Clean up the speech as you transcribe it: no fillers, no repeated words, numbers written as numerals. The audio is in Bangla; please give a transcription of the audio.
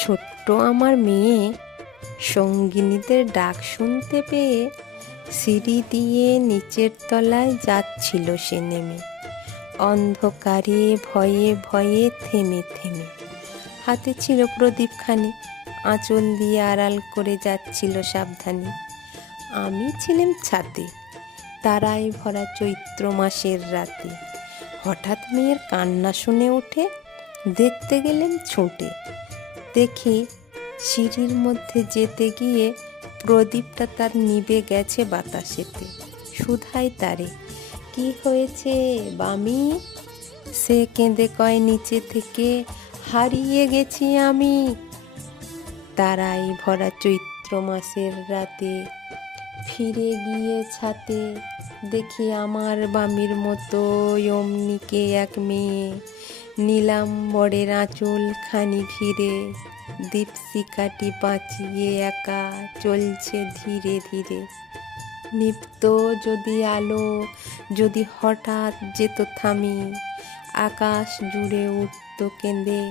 ছোট্ট আমার মেয়ে সঙ্গিনীদের ডাক শুনতে পেয়ে সিঁড়ি দিয়ে নিচের তলায় যাচ্ছিল সে নেমে, অন্ধকারে ভয়ে ভয়ে থেমে থেমে। হাতে ছিল প্রদীপখানি, আঁচল দিয়ে আড়াল করে যাচ্ছিল সাবধানে। আমি ছিলাম ছাতে, তারায় ভরা চৈত্র মাসের রাতে। হঠাৎ মেয়ের কান্না শুনে উঠে দেখতে গেলেন ছুটে। দেখি সিঁড়ির মধ্যে যেতে গিয়ে প্রদীপটা তার নিভে গেছে বাতাসেতে। শুধাই তারে, কি হয়েছে বামি? সে কেঁদে কয় নিচে থেকে, হারিয়ে গেছি আমি। তারাই ভরা চৈত্র মাসের রাতে ফিরে গিয়ে ছাতে দেখি আমার বামির মতো অমনিকে এক মেয়ে, নীলাম্বরের আঁচল খানি ঘিরে, দীপশিখাটি বাঁচিয়ে একা চলছে ধীরে ধীরে। নিভত যদি আলো, যদি হঠাৎ যেত থামি, আকাশ জুড়ে উঠত কেঁদে,